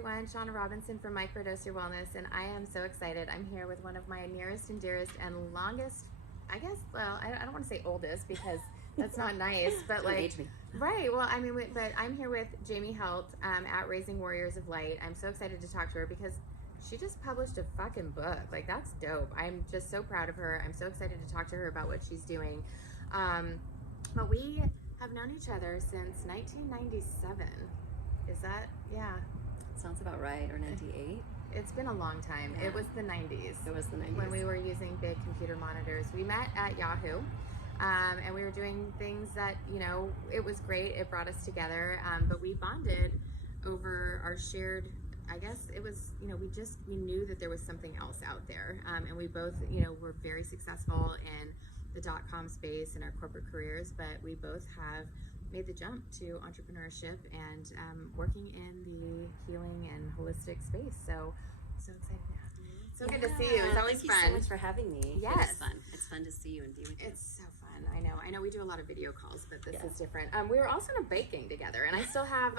everyone, Shauna Robinson from Microdose Your Wellness, and I am so excited. I'm here with one of my nearest and dearest and longest, I guess, well, I don't want to say oldest because that's not nice, but like, age me. Right, well, I mean, but I'm here with Jami at Raising Warriors of Light. I'm so excited to talk to her because she just published a fucking book. Like, that's dope. I'm just so proud of her. I'm so excited to talk to her about what she's doing. But we have known each other since 1997. Is that, yeah. Sounds about right, or 98? It's been a long time. Yeah. It was the 90s. It was the 90s. When we were using big computer monitors. We met at Yahoo, and we were doing things that, you know, it was great. It brought us together, but we bonded over our shared, I guess it was, you know, we knew that there was something else out there, and we both, you know, were very successful in the .com space and our corporate careers, but we both have made the jump to entrepreneurship and working in the healing and holistic space. So excited to have you. So good to see you. It's always fun. Thank you so much for having me. Yes. It's fun. It's fun to see you and be with you. It's so fun. I know we do a lot of video calls, but this is different. We were also in a baking together, and I still have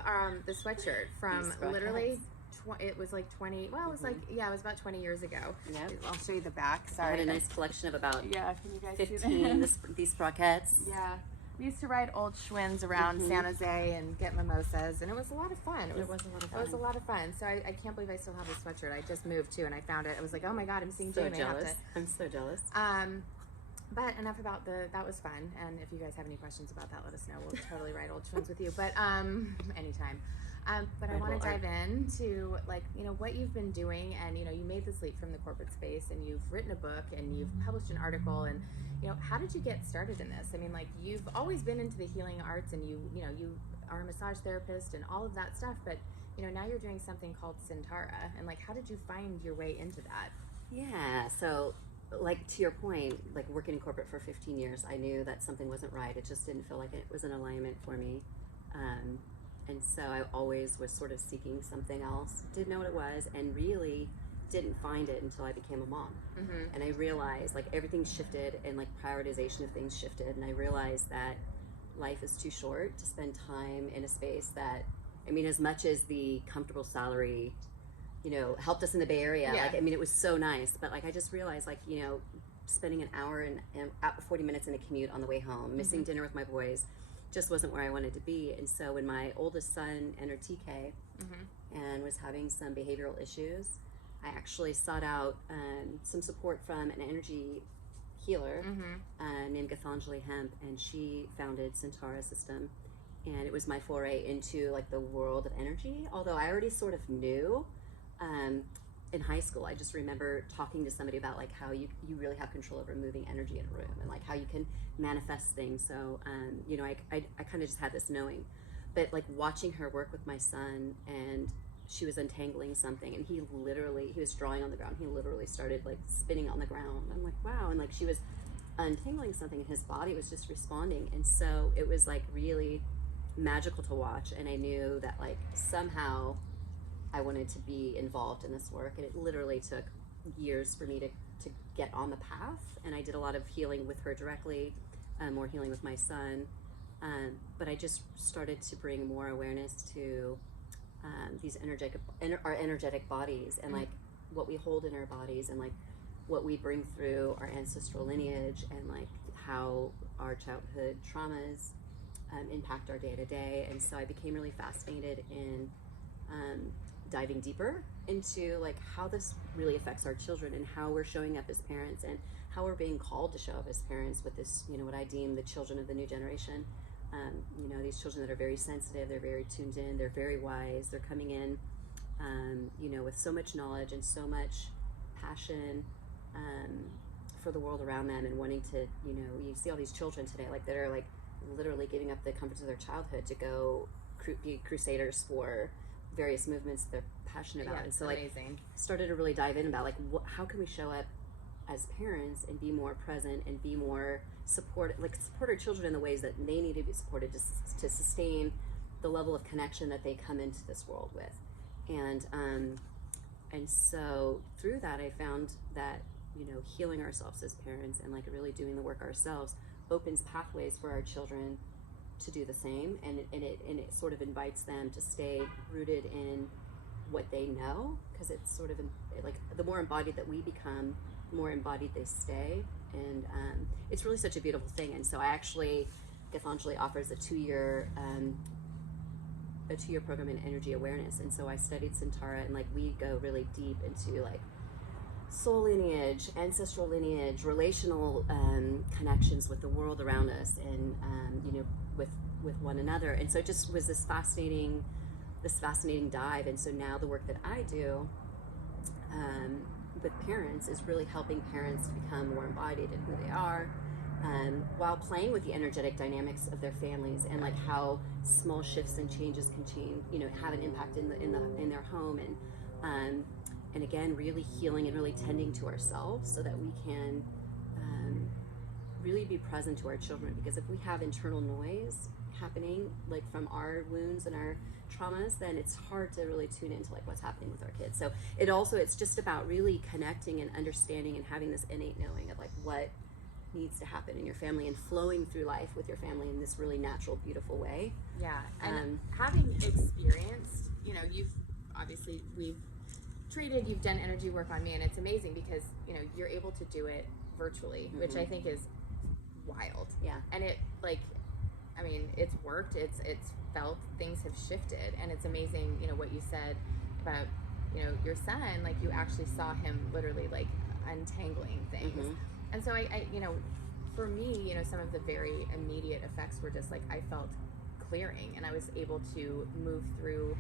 the sweatshirt from literally it was like 20, well, it was like, yeah, it was about 20 years ago. Yeah. I'll show you the back. Sorry. I had a nice collection of about can you guys 15 these Sprokettes. Yeah. We used to ride old Schwinn's around San Jose and get mimosas, and it was a lot of fun. It was a lot of fun. It was a lot of fun. So I can't believe I still have this sweatshirt. I just moved too, and I found it. I was like, oh my God, I'm seeing So Jami. jealous. I'm so jealous. But enough about that was fun. And if you guys have any questions about that, let us know. We'll totally ride old Schwinn's with you. But anytime. But I want to dive into, like, you know, what you've been doing, and, you know, you made this leap from the corporate space, and you've written a book, and you've published an article, and, you know, how did you get started in this? I mean, like, you've always been into the healing arts, and you know, you are a massage therapist and all of that stuff, but, you know, now you're doing something called Sintara, and, like, how did you find your way into that? Yeah, so, like, to your point, like, working in corporate for 15 years, I knew that something wasn't right. It just didn't feel like it was in alignment for me. And so I always was sort of seeking something else, didn't know what it was, and really didn't find it until I became a mom. And I realized, like, everything shifted, and, like, prioritization of things shifted, and I realized that life is too short to spend time in a space that, I mean, as much as the comfortable salary, you know, helped us in the Bay Area, like, I mean, it was so nice, but, like, I just realized, like, you know, spending an hour and 40 minutes in a commute on the way home, missing dinner with my boys, just wasn't where I wanted to be. And so when my oldest son entered TK and was having some behavioral issues, I actually sought out some support from an energy healer named Githanjali Hemp, and she founded Sintara System. And it was my foray into, like, the world of energy, although I already sort of knew. In high school, I just remember talking to somebody about, like, how you really have control over moving energy in a room, and, like, how you can manifest things. So, you know, I kind of just had this knowing, but, like, watching her work with my son, and she was untangling something, and he was drawing on the ground. He literally started, like, spinning on the ground. I'm like, wow. And, like, she was untangling something, and his body was just responding. And so it was, like, really magical to watch. And I knew that, like, somehow I wanted to be involved in this work, and it literally took years for me to get on the path. And I did a lot of healing with her directly, more healing with my son, but I just started to bring more awareness to these our energetic bodies, and, like, what we hold in our bodies, and, like, what we bring through our ancestral lineage, and, like, how our childhood traumas impact our day-to-day. And so I became really fascinated in diving deeper into, like, how this really affects our children, and how we're showing up as parents, and how we're being called to show up as parents with this, you know, what I deem the children of the new generation. You know, these children that are very sensitive, they're very tuned in, they're very wise, they're coming in, you know, with so much knowledge and so much passion for the world around them, and wanting to, you know, you see all these children today, like, that are, like, literally giving up the comforts of their childhood to go be crusaders for various movements they're passionate about. And so, like, started to really dive in about, like, how can we show up as parents and be more present and be more support our children in the ways that they need to be supported to sustain the level of connection that they come into this world with. And so through that, I found that, you know, healing ourselves as parents, and, like, really doing the work ourselves, opens pathways for our children to do the same, and it sort of invites them to stay rooted in what they know, because it's sort of like the more embodied that we become, the more embodied they stay, and it's really such a beautiful thing. And so I actually, Githanjali offers a two-year program in energy awareness, and so I studied Centaura, and like we go really deep into like soul lineage, ancestral lineage, relational connections with the world around us, and with one another. And so it just was this fascinating dive. And so now the work that I do with parents is really helping parents become more embodied in who they are, while playing with the energetic dynamics of their families, and like how small shifts and changes can have an impact in their home, and again, really healing and really tending to ourselves so that we can really be present to our children. Because if we have internal noise happening, like from our wounds and our traumas, then it's hard to really tune into like what's happening with our kids. So it's just about really connecting and understanding and having this innate knowing of like what needs to happen in your family, and flowing through life with your family in this really natural, beautiful way. Yeah, and having experienced, you've done energy work on me, and it's amazing because you're able to do it virtually, which I think is wild. Yeah. And it's worked, it's felt, things have shifted, and it's amazing, what you said about, your son, like you actually saw him literally like untangling things. And so I for me, some of the very immediate effects were just like, I felt clearing, and I was able to move through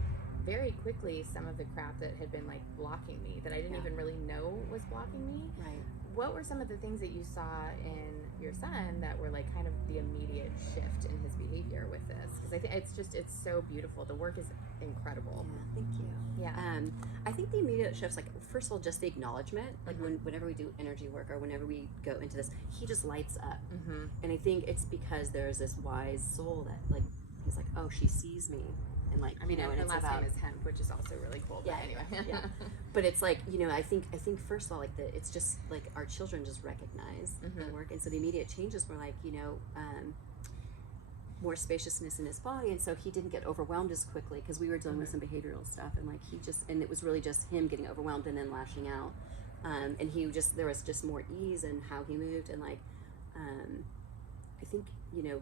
very quickly some of the crap that had been like blocking me, that I didn't even really know was blocking me. Right. What were some of the things that you saw in your son that were like kind of the immediate shift in his behavior with this? Because I think it's so beautiful. The work is incredible. Yeah, thank you. Yeah. I think the immediate shifts, like first of all, just the acknowledgement, like whenever we do energy work or whenever we go into this, he just lights up. And I think it's because there's this wise soul that like, he's like, oh, she sees me. And like, and her it's last about, name is Hemp, which is also really cool. But anyway. Yeah. But it's like, I think first of all, like it's just like our children just recognize the work. And so the immediate changes were like, more spaciousness in his body. And so he didn't get overwhelmed as quickly, because we were dealing with some behavioral stuff, and like and it was really just him getting overwhelmed and then lashing out. And there was just more ease in how he moved. And like, I think,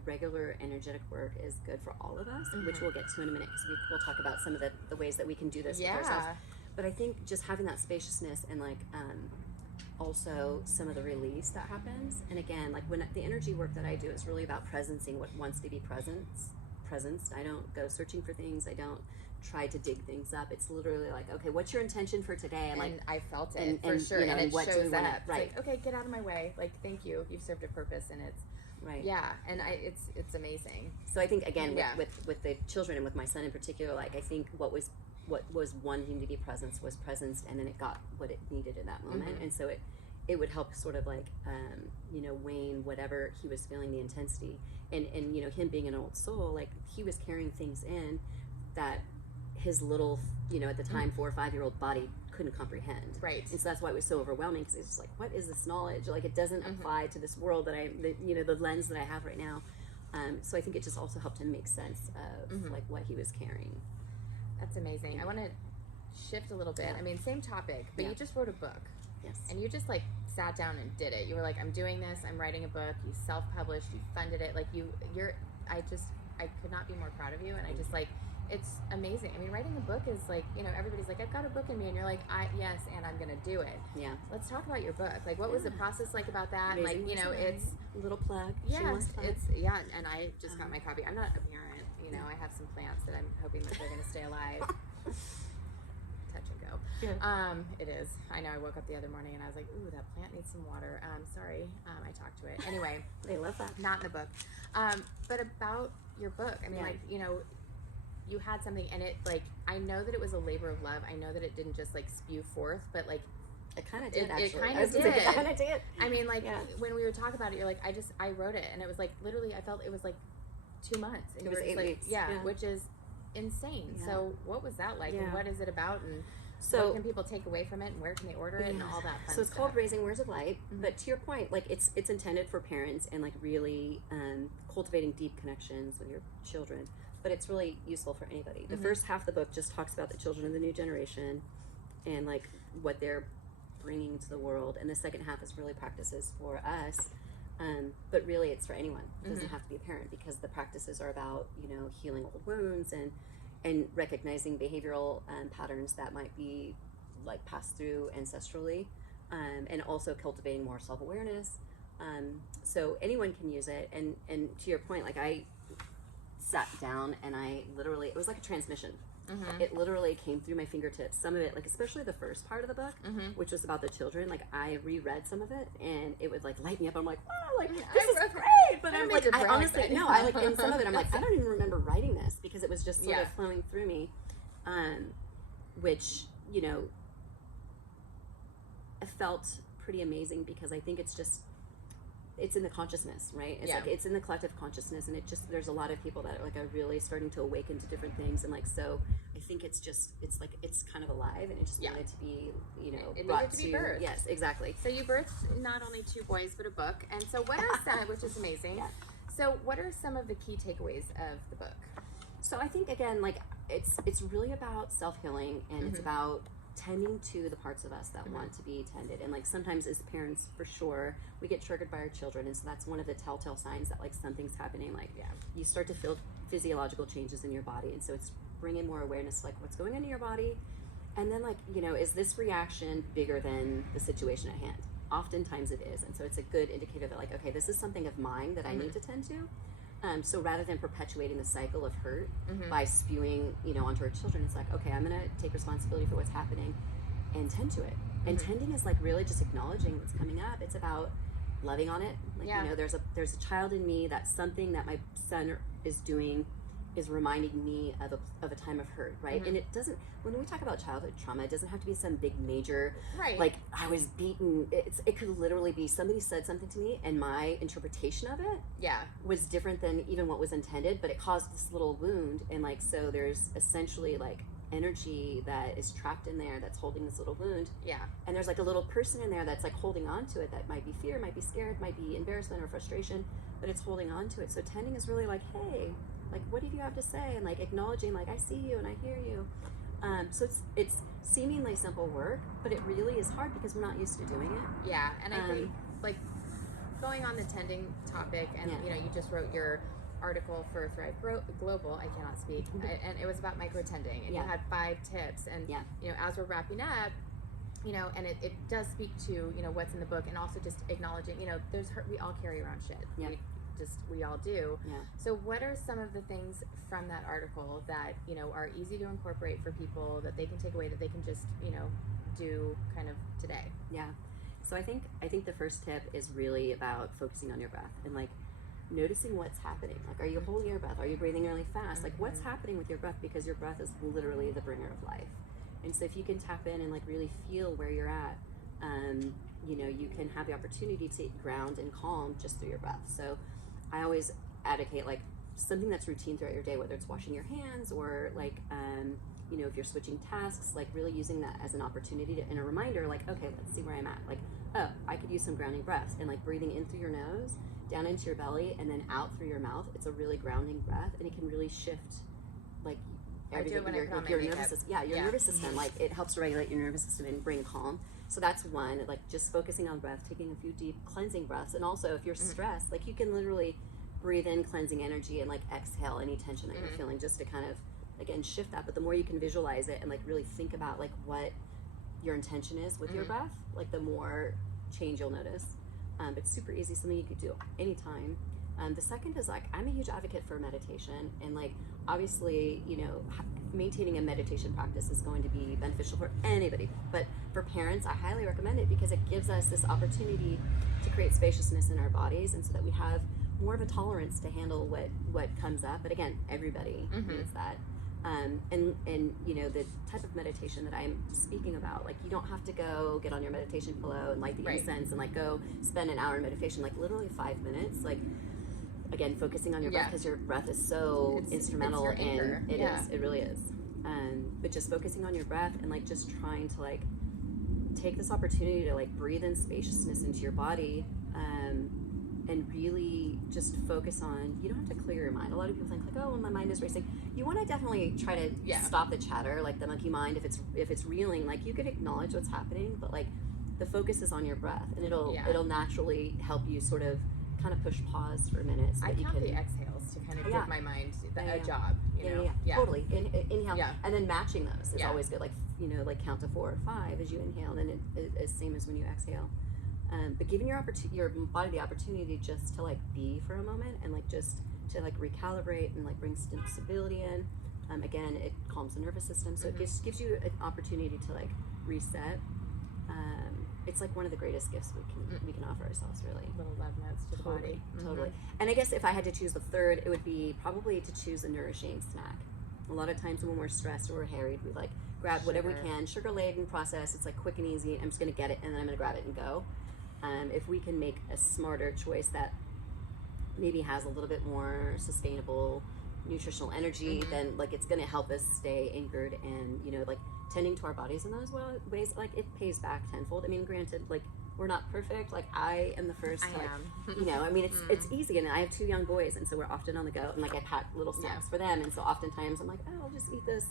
regular energetic work is good for all of us, which we'll get to in a minute, because we'll talk about some of the ways that we can do this with ourselves. But I think just having that spaciousness, and like also some of the release that happens. And again, like when the energy work that I do is really about presencing what wants to be presenced. I don't go searching for things. I don't try to dig things up. It's literally like, okay, what's your intention for today? And like, I felt it for sure. And it what shows do we up. want? Right. It's like, okay, get out of my way. Like, thank you. You've served a purpose, and it's right. Yeah, and it's amazing. So I think again with the children, and with my son in particular, like I think what was wanting to be presenced was presenced, and then it got what it needed in that moment. And so it would help sort of like wane whatever he was feeling, the intensity, and him being an old soul, like he was carrying things in that his little at the time 4 or 5 year old body couldn't comprehend. Right. And so that's why it was so overwhelming, because it's just like, what is this knowledge? Like it doesn't apply to this world the lens that I have right now. So I think it just also helped him make sense of like what he was carrying. That's amazing. I want to shift a little bit. I mean, same topic, but you just wrote a book. Yes. And you just like sat down and did it. You were like, I'm doing this. I'm writing a book. You self-published. You funded it. Like I could not be more proud of you. And I just like, it's amazing. I mean, writing a book is like, everybody's like, I've got a book in me, and you're like, yes, and I'm gonna do it. Yeah. Let's talk about your book. Like, what was the process like about that? Amazing. Like, it's a little plug. Yeah, and I just got my copy. I'm not a parent. I have some plants that I'm hoping that they're gonna stay alive. Touch and go. Yeah. It is. I know. I woke up the other morning and I was like, ooh, that plant needs some water. Sorry. I talked to it. Anyway. They love that. Not in the book. But about your book, I mean, you had something, and it, like, I know that it was a labor of love. I know that it didn't just like spew forth, but like it kind of did. It kind of did. I mean, like when we were talking about it, you're like, I wrote it, and it was like literally, I felt it was like 2 months, and it was 8 weeks. Yeah, which is insane. Yeah. So what was that like, and what is it about, and so what can people take away from it, and where can they order it, and all that fun So it's stuff. called Raising Words of Light, but to your point, like it's intended for parents, and like really cultivating deep connections with your children. but it's really useful for anybody. The first half of the book just talks about the children of the new generation and like what they're bringing to the world, and the second half is really practices for us. But really, it's for anyone. It doesn't have to be a parent, because the practices are about, you know, healing old wounds and recognizing behavioral patterns that might be like passed through ancestrally, and also cultivating more self-awareness. So anyone can use it. And to your point, like I sat down and I literally, it was like a transmission. It literally came through my fingertips. Some of it, like especially the first part of the book, which was about the children, like I reread some of it and it would like light me up. I'm like, wow, like this is great. But I'm like, I honestly, no, I like, in some of it, I'm like, I don't even remember writing this, because it was just sort of flowing through me, which, you know, I felt pretty amazing, because I think it's in the consciousness, right? It's like, it's in the collective consciousness, and it just, there's a lot of people that are like, are really starting to awaken to different things. And like, so I think it's like, it's kind of alive, and it just needed to be, you know, it brought needed to be birthed. Yes, exactly. So you birthed not only 2 boys, but a book. And so what are some, which is amazing. So what are some of the key takeaways of the book? So I think, again, like it's really about self-healing, and it's about tending to the parts of us that want to be tended. And like sometimes as parents, for sure, we get triggered by our children, and so that's one of the telltale signs that like something's happening. Like you start to feel physiological changes in your body, and so it's bringing more awareness to like what's going on in your body. And then like, you know, is this reaction bigger than the situation at hand? Oftentimes it is. And so it's a good indicator that like, okay, this is something of mine that I need to tend to. So rather than perpetuating the cycle of hurt by spewing, you know, onto our children, it's like, okay, I'm going to take responsibility for what's happening and tend to it. And tending is like really just acknowledging what's coming up. It's about loving on it. Like, you know, there's a child in me, that something that my son is doing is reminding me of a time of hurt, right? And it doesn't, when we talk about childhood trauma, it doesn't have to be some big major, like I was beaten. It could literally be somebody said something to me and my interpretation of it was different than even what was intended, but it caused this little wound. And like, so there's essentially like energy that is trapped in there that's holding this little wound. And there's like a little person in there that's like holding on to it, that might be fear, might be scared, might be embarrassment or frustration, but it's holding on to it. So tending is really like, hey, like, what did you have to say? And like acknowledging, like, I see you and I hear you. So it's seemingly simple work, but it really is hard because we're not used to doing it. And I think like going on the tending topic, and you know, you just wrote your article for Thrive Global, I cannot speak, and it was about micro tending, and you had 5 tips, and you know, as we're wrapping up, you know, and it does speak to, you know, what's in the book, and also just acknowledging, you know, there's hurt, we all carry around shit. We all do. So what are some of the things from that article that, you know, are easy to incorporate for people, that they can take away, that they can just, you know, do kind of today? So I think the first tip is really about focusing on your breath and like noticing what's happening. Like, are you holding your breath? Are you breathing really fast? Like, what's happening with your breath? Because your breath is literally the bringer of life. And so if you can tap in and like really feel where you're at, you know, you can have the opportunity to ground and calm just through your breath. So I always advocate like something that's routine throughout your day, whether it's washing your hands or like, you know, if you're switching tasks, like really using that as an opportunity to, and a reminder, like, okay, let's see where I'm at. Like, oh, I could use some grounding breaths, and like breathing in through your nose, down into your belly, and then out through your mouth. It's a really grounding breath, and it can really shift like everything. Your nervous system. Yeah, your nervous system. Like, it helps to regulate your nervous system and bring calm. So that's one, like just focusing on breath, taking a few deep cleansing breaths. And also if you're stressed, like you can literally breathe in cleansing energy and like exhale any tension that you're feeling, just to kind of, again, shift that. But the more you can visualize it and like really think about like what your intention is with your breath, like the more change you'll notice. It's super easy, something you could do anytime. The second is like, I'm a huge advocate for meditation, and like obviously, you know, maintaining a meditation practice is going to be beneficial for anybody, but for parents, I highly recommend it because it gives us this opportunity to create spaciousness in our bodies, and so that we have more of a tolerance to handle what comes up. But again, everybody needs that. And you know, the type of meditation that I'm speaking about, like you don't have to go get on your meditation pillow and light the incense and like go spend an hour in meditation, like literally 5 minutes, like again, focusing on your breath, because your breath is so instrumental, and it really is. But just focusing on your breath and like just trying to like take this opportunity to like breathe in spaciousness into your body, and really just focus on, you don't have to clear your mind. A lot of people think like, oh, well, my mind is racing. You want to definitely try to stop the chatter, like the monkey mind. If it's reeling, like you could acknowledge what's happening, but like the focus is on your breath, and it'll naturally help you sort of kind of push pause for a minute. So I that you count can the exhales to kind of give my mind a job, you know? Totally. Inhale, and then matching those is always good. Like, like count to 4 or 5 as you inhale, and then it's same as when you exhale. But giving your body the opportunity just to like be for a moment, and like just to like recalibrate and like bring stability in. Again, it calms the nervous system, so it just gives you an opportunity to like reset. It's like one of the greatest gifts we can offer ourselves, really. Little love notes to the body. Totally. And I guess if I had to choose the third, it would be probably to choose a nourishing snack. A lot of times when we're stressed or we're harried, we like grab whatever we can, sugar-laden, processed. It's like quick and easy. I'm just going to get it, and then I'm going to grab it and go. If we can make a smarter choice that maybe has a little bit more sustainable nutritional energy, then like it's going to help us stay anchored and like tending to our bodies in those ways, like it pays back tenfold. I mean, granted, like we're not perfect. Like I am the first. I mean, it's easy, and I have 2 young boys, and so we're often on the go, and like I pack little snacks for them, and so oftentimes I'm like, oh, I'll just eat this,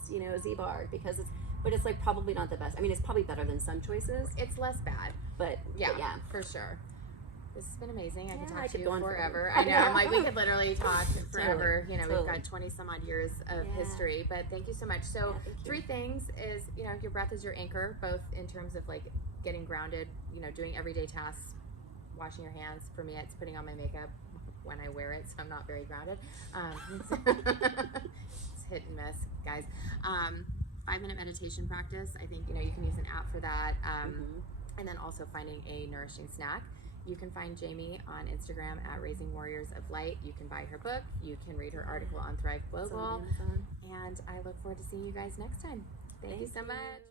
Z-bar because it's like probably not the best. I mean, it's probably better than some choices. It's less bad, but yeah, for sure. This has been amazing. I could talk I to could you go on forever. I know. I'm like, we could literally talk forever. Totally. We've got 20 some odd years of history, but thank you so much. So 3 things is, your breath is your anchor, both in terms of like getting grounded, doing everyday tasks, washing your hands. For me, it's putting on my makeup when I wear it, so I'm not very grounded. It's hit and miss, guys. 5-minute meditation practice. I think, you can use an app for that. And then also finding a nourishing snack. You can find Jami on Instagram at Raising Warriors of Light. You can buy her book. You can read her article on Thrive Global. And I look forward to seeing you guys next time. Thank you so much.